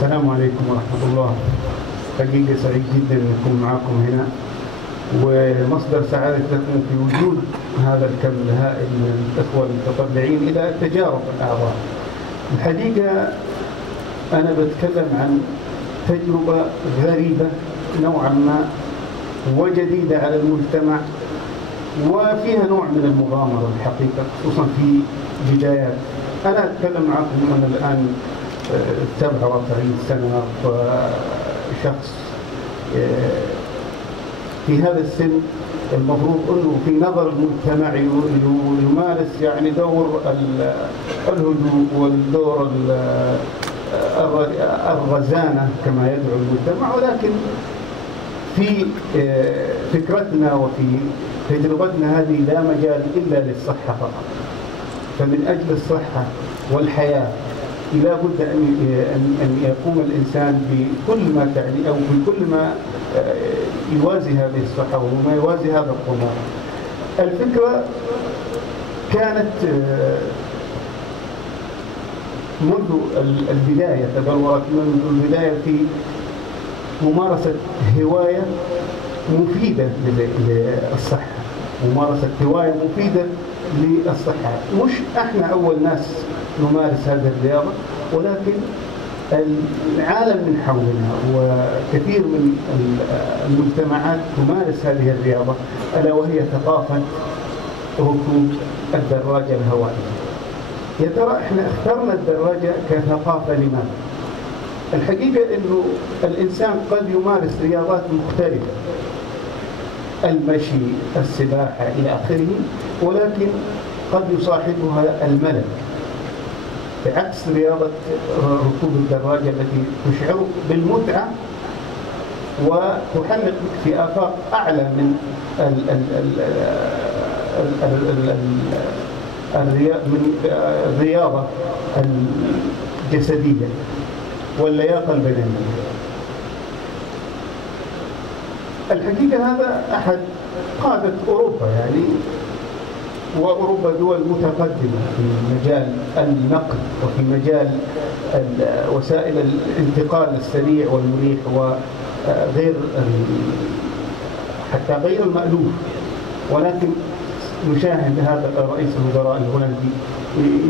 السلام عليكم ورحمة الله. حقيقة سعيد جدا أن أكون معكم هنا، ومصدر سعادة لكم في وجود هذا الكم الهائل من الإخوة المتطلعين إلى تجارب الأعضاء. الحقيقة أنا بتكلم عن تجربة غريبة نوعا ما وجديدة على المجتمع، وفيها نوع من المغامرة الحقيقة، خصوصا في بدايات. أنا أتكلم معكم أنا الآن 47 سنة، وشخص في هذا السن المفروض أنه في نظر المجتمع يمارس يعني دور الهدوء والدور الرزانة كما يدعو المجتمع، ولكن في فكرتنا وفي تجربتنا هذه لا مجال إلا للصحة فقط. فمن أجل الصحة والحياة لا بد أن يقوم الإنسان بكل ما تعني أو بكل ما يوازي هذه الصحة وما يوازي هذا الطموح. الفكرة كانت منذ البداية، تبلورت منذ البداية في ممارسة هواية مفيدة للصحة، ممارسة هواية مفيدة للصحة. مش احنا أول ناس نمارس هذه الرياضة، ولكن العالم من حولنا وكثير من المجتمعات تمارس هذه الرياضة، ألا وهي ثقافة ركوب الدراجة الهوائية. يا ترى احنا اخترنا الدراجة كثقافة لماذا؟ الحقيقة انه الانسان قد يمارس رياضات مختلفة، المشي، السباحة الى اخره، ولكن قد يصاحبها الملل، بعكس رياضة ركوب الدراجة التي تشعرك بالمتعة وتحلق في آفاق أعلى من الرياضة الجسدية واللياقة البدنية. الحقيقة هذا أحد قادة أوروبا يعني، وأوروبا دول متقدمة في مجال النقل وفي مجال وسائل الانتقال السريع والمريح وغير حتى غير المألوف. ولكن نشاهد هذا رئيس الوزراء الهولندي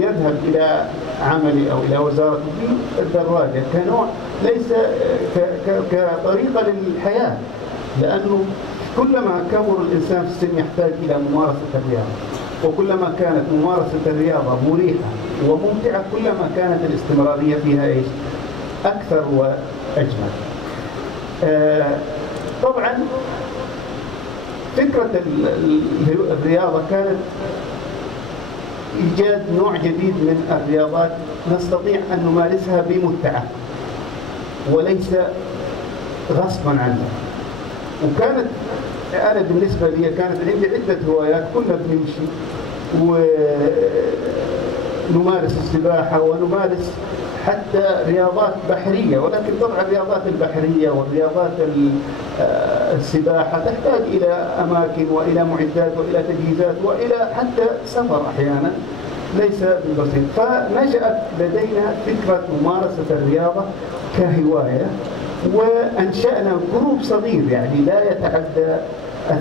يذهب إلى عمله أو إلى وزارته بالدراجة كنوع ليس كطريقة للحياة، لأنه كلما كبر الإنسان في السن يحتاج إلى ممارسة الرياضة، وكلما كانت ممارسة الرياضة مريحة وممتعة كلما كانت الاستمرارية فيها إيش؟ أكثر وأجمل. طبعا فكرة الرياضة كانت إيجاد نوع جديد من الرياضات نستطيع أن نمارسها بمتعة وليس غصبا عنا. وكانت أنا بالنسبة لي كانت عندي عدة هوايات، كنا بنمشي ونمارس السباحة ونمارس حتى رياضات بحرية، ولكن طبعا الرياضات البحرية والرياضات السباحة تحتاج إلى أماكن وإلى معدات وإلى تجهيزات وإلى حتى سفر أحيانا ليس بالبسيط. فنشأت لدينا فكرة ممارسة الرياضة كهواية، وأنشأنا جروب صغير يعني لا يتعدى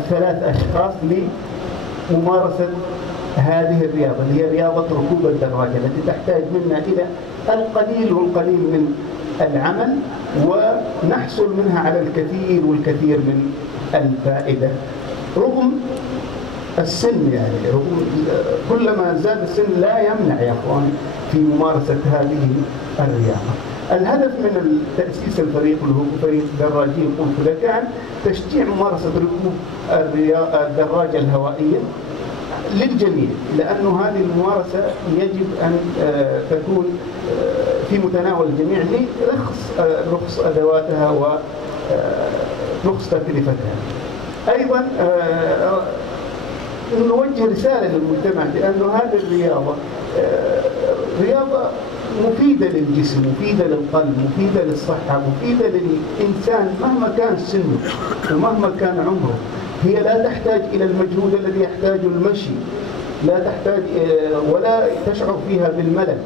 3 أشخاص لممارسة هذه الرياضة اللي هي رياضة ركوب الدراجة، التي تحتاج منا إلى القليل والقليل من العمل، ونحصل منها على الكثير والكثير من الفائدة رغم السن. يعني رغم كلما زاد السن لا يمنع يا أخوان في ممارسة هذه الرياضة. الهدف من تأسيس الفريق اللي هو فريق دراجين قنفذة كان تشجيع ممارسة ركوب الدراجة الهوائية للجميع، لأنه هذه الممارسة يجب أن تكون في متناول الجميع لرخص أدواتها ورخص تكلفتها. أيضا نوجه رسالة للمجتمع بأن هذه الرياضة رياضة مفيدة للجسم، مفيدة للقلب، مفيدة للصحة، مفيدة للإنسان مهما كان سنه ومهما كان عمره. هي لا تحتاج إلى المجهود الذي يحتاجه المشي، لا تحتاج ولا تشعر فيها بالملل.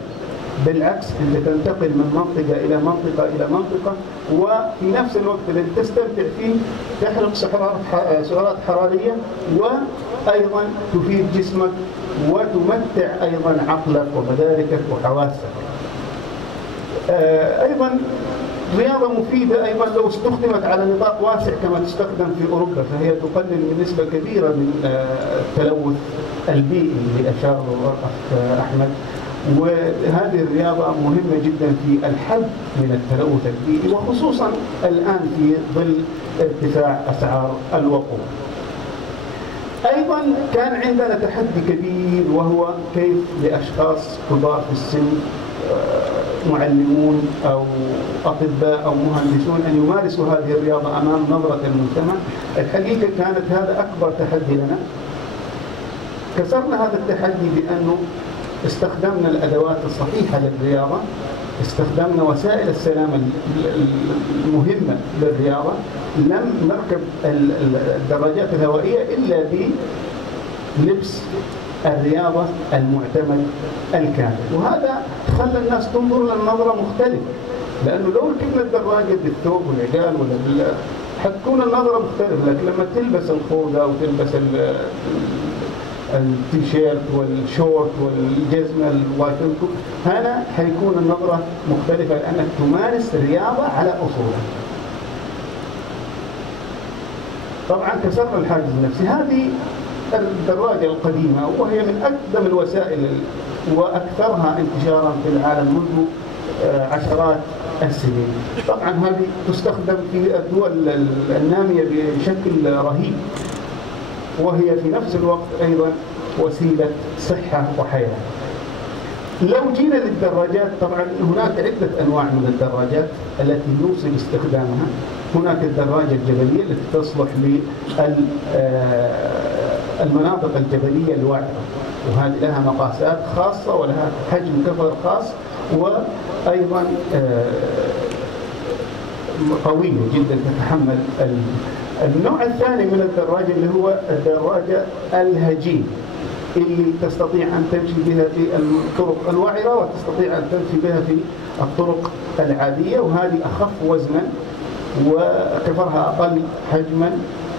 بالعكس أنت تنتقل من منطقة إلى منطقة إلى منطقة، وفي نفس الوقت الذي تستمتع فيه تحرق سعرات حرارية، وأيضا تفيد جسمك وتمتع أيضا عقلك ومداركك وحواسك. أيضا رياضة مفيدة أيضا لو استخدمت على نطاق واسع كما تستخدم في أوروبا، فهي تقلل من نسبة كبيرة من التلوث البيئي اللي أشار له الأخ أحمد. وهذه الرياضة مهمة جدا في الحد من التلوث البيئي، وخصوصا الآن في ظل ارتفاع أسعار الوقود. أيضا كان عندنا تحدي كبير، وهو كيف لأشخاص كبار في السن، معلمون أو أطباء أو مهندسون، أن يمارسوا هذه الرياضة أمام نظرة المجتمع. الحقيقة كانت هذا أكبر تحدي لنا. كسرنا هذا التحدي بأنه استخدمنا الأدوات الصحيحة للرياضة، استخدمنا وسائل السلامة المهمة للرياضة، لم نركب الدراجات الهوائية إلا بلبس الرياضة المعتمد الكامل. وهذا خلى الناس تنظر للنظرة مختلفة، لأنه لو ركبنا الدراجة بالثوب والعقال حتكون النظرة مختلفة، لكن لما تلبس الخوذة وتلبس التيشيرت والشورت والجزمة الوايتنكو، هنا حيكون النظرة مختلفة، لأنك تمارس رياضة على أصولها. طبعا كسرنا الحاجز النفسي. هذه الدراجة القديمة، وهي من أقدم الوسائل وأكثرها انتشارا في العالم منذ عشرات السنين. طبعا هذه تستخدم في الدول النامية بشكل رهيب، وهي في نفس الوقت أيضا وسيلة صحة وحياة. لو جينا للدراجات، طبعا هناك عدة أنواع من الدراجات التي يوصي استخدامها. هناك الدراجة الجبلية التي تصلح للمناطق الجبلية الوعرة، وهذه لها مقاسات خاصة ولها حجم كفر خاص، وأيضا قوية جدا تتحمل. النوع الثاني من الدراجة اللي هو الدراجة الهجين، اللي تستطيع أن تمشي بها في الطرق الوعرة وتستطيع أن تمشي بها في الطرق العادية، وهذه أخف وزنا وكفرها أقل حجما،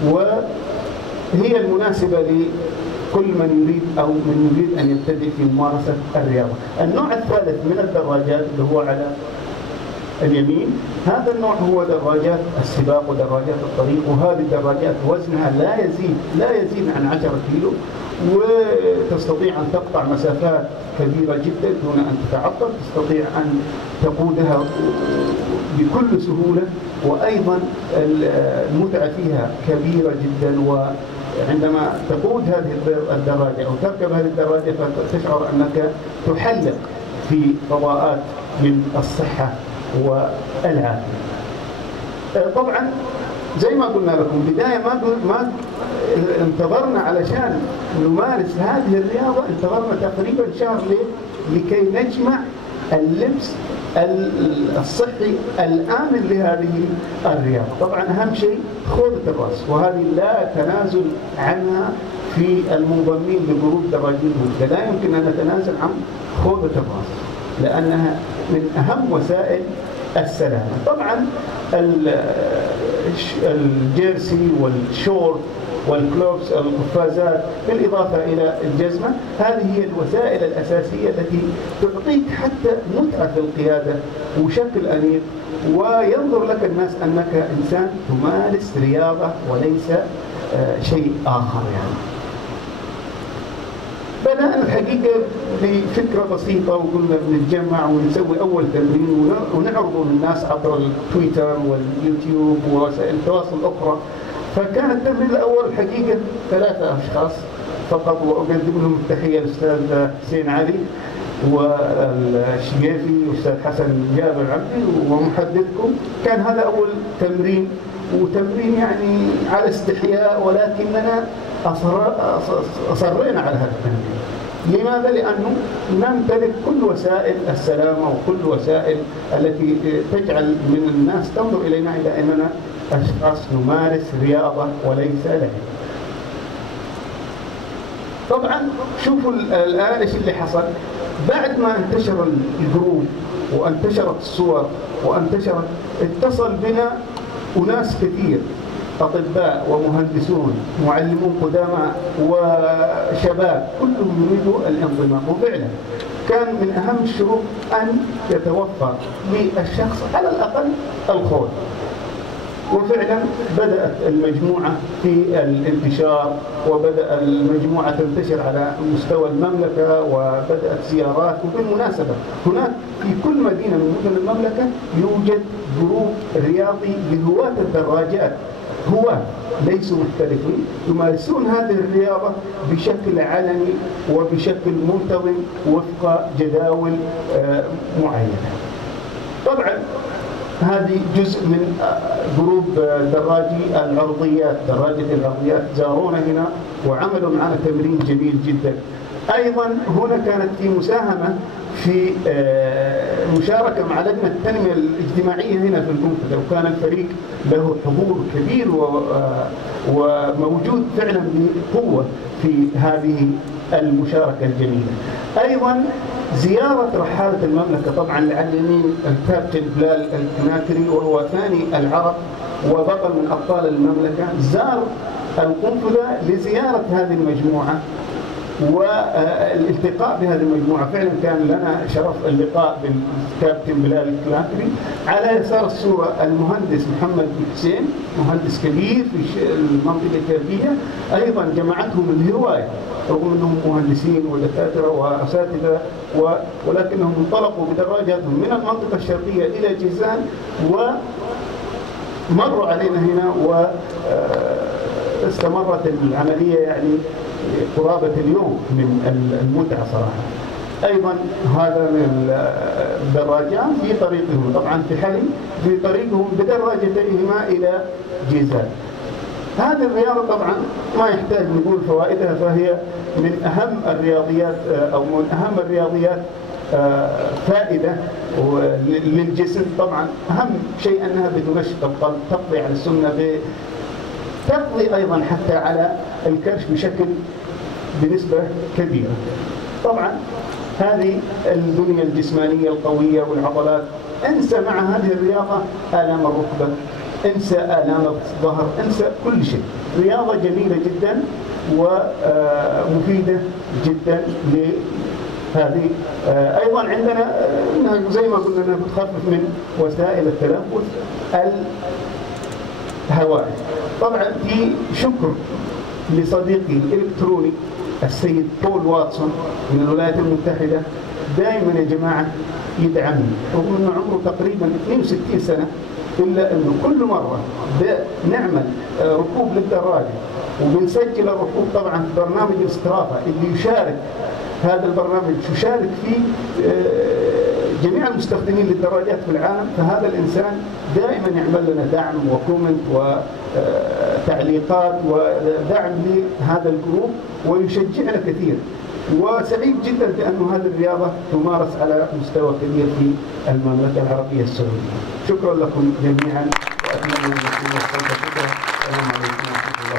وهي المناسبة لكل من يريد أو من يريد أن يبتدئ في ممارسة الرياضة. النوع الثالث من الدراجات اللي هو على اليمين، هذا النوع هو دراجات السباق ودراجات الطريق، وهذه الدراجات وزنها لا يزيد عن 10 كيلو، وتستطيع أن تقطع مسافات كبيرة جدا دون أن تتعطل، تستطيع أن تقودها بكل سهولة، وأيضا المتعة فيها كبيرة جدا. وعندما تقود هذه الدراجة أو تركب هذه الدراجة فتشعر أنك تحلق في فضاءات من الصحة والعافية. طبعا زي ما قلنا لكم بداية، ما انتظرنا علشان نمارس هذه الرياضة، انتظرنا تقريبا شهر لكي نجمع اللبس الصحي الآمن لهذه الرياضة. طبعا أهم شيء خوذة الرأس، وهذه لا تنازل عنها في المنضمين لجروب دراجين مجدة. لا يمكن أن نتنازل عن خوذة الرأس، لأنها من أهم وسائل السلامة. طبعا الجيرسي والشورت والكلوبس القفازات بالإضافة إلى الجزمة، هذه هي الوسائل الأساسية التي تعطيك حتى متعة في القيادة وشكل أنيق، وينظر لك الناس أنك إنسان تمارس رياضة وليس شيء آخر. يعني بدأنا الحقيقة بفكرة بسيطة، وقلنا بنتجمع ونسوي أول تمرين ونعرضه للناس عبر التويتر واليوتيوب ووسائل التواصل الأخرى. فكان التمرين الأول الحقيقة 3 أشخاص فقط، وأقدم لهم التحية الأستاذ حسين علي والشقيفي والأستاذ حسن جابر عبدي ومحدثكم. كان هذا أول تمرين، وتمرين يعني على استحياء، ولكننا أصرينا على هذا التمرين. لماذا؟ لأنه نمتلك كل وسائل السلامة وكل وسائل التي تجعل من الناس تنظر إلينا على أننا أشخاص نمارس رياضة وليس لعب. طبعا شوفوا الآن إيش اللي حصل. بعد ما انتشر الجروب وانتشرت الصور وانتشرت، اتصل بنا أناس كثير، أطباء ومهندسون معلمون قدامى وشباب كلهم يريدوا الانضمام. وفعلا كان من أهم الشروط أن يتوفر للشخص على الأقل الخوض. وفعلا بدأت المجموعة في الانتشار، وبدأ المجموعة تنتشر على مستوى المملكة، وبدأت زيارات. وبالمناسبة هناك في كل مدينة من مدن المملكة يوجد جروب رياضي لهواة الدراجات، هواة ليسوا محترفين، يمارسون هذه الرياضة بشكل علني وبشكل منتظم وفق جداول معينة. طبعا هذه جزء من جروب دراجي العرضيات، دراجة العرضيات، زارونا هنا وعملوا معنا تمرين جميل جدا. أيضا هنا كانت في مساهمة في مشاركة مع لجنة التنمية الاجتماعية هنا في المنطقة، وكان الفريق له حضور كبير وموجود فعلا بقوة في هذه المشاركة الجميلة. أيضا زيارة رحالة المملكة، طبعا العلمين الكابتن بلال الكناكري وهو ثاني العرب وبطل من أبطال المملكة، زار القنفذة لزيارة هذه المجموعة والالتقاء بهذه المجموعة. فعلا كان لنا شرف اللقاء بالكابتن بلال الكناكري. على يسار الصورة المهندس محمد حسين، مهندس كبير في المنطقة الكردية، أيضا جمعتهم الهواية رغم أنهم مهندسين ودكاترة وأساتذة، ولكنهم انطلقوا بدراجاتهم من المنطقة الشرقية إلى جيزان ومروا علينا هنا، واستمرت العملية يعني قرابة اليوم من المتعة صراحة. أيضا هذا من الدراجات في طريقهم، طبعا في حلب في طريقهم بدراجتيهما إلى جيزان. هذه الرياضة طبعا ما يحتاج نقول فوائدها، فهي من أهم الرياضيات أو من أهم الرياضيات فائدة للجسم. طبعا أهم شيء أنها بتنشط القلب، تقضي على السمنة، تقضي أيضا حتى على الكرش بشكل بنسبة كبيرة. طبعا هذه البنية الجسمانية القوية والعضلات. انسى مع هذه الرياضة آلام الركبة، انسى آلام الظهر، انسى كل شيء. رياضة جميلة جدا ومفيدة جدا لهذه. أيضا عندنا زي ما قلنا أنها بتخفف من وسائل التنفس الهوائي. طبعا في شكر لصديقي الإلكتروني السيد بول واتسون من الولايات المتحدة، دائما يا جماعة يدعمني رغم أنه عمره تقريبا 62 سنة، إلا أنه كل مرة نعمل ركوب للدراجة وبنسجل الركوب طبعا في برنامج استرافا اللي يشارك هذا البرنامج، يشارك فيه جميع المستخدمين للدراجات في العالم. فهذا الإنسان دائما يعمل لنا دعم وكومنت وتعليقات ودعم لهذا الجروب ويشجعنا كثير. وسعيد جدا بأن هذه الرياضة تمارس على مستوى كبير في المملكة العربية السعودية. شكرا لكم جميعا وأتمنى أن تكونوا استمتعتوا. السلام عليكم ورحمة الله.